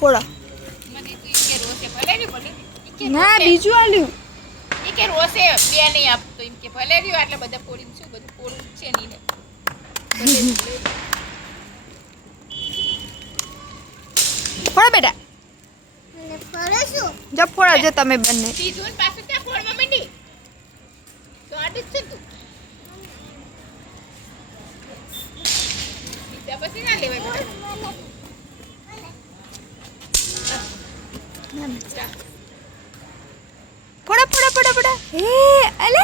પોળા ના બીજું આલ્યું ઈ કે રોસે બે નહીં આપતો એમ કે ભલે રહ્યો એટલે બધા પોળી શું બધું પોળું છે નહીં ને ફોડા બેટા જબ ફોડા જો તમે બંને સીધું ને પાછું ત્યાં ફોડમાં મંડી તો આડ જ છે તું બીજા પછી ના લેવાય બેટા ફોડા ફોડા ફોડા ફોડા હે અલે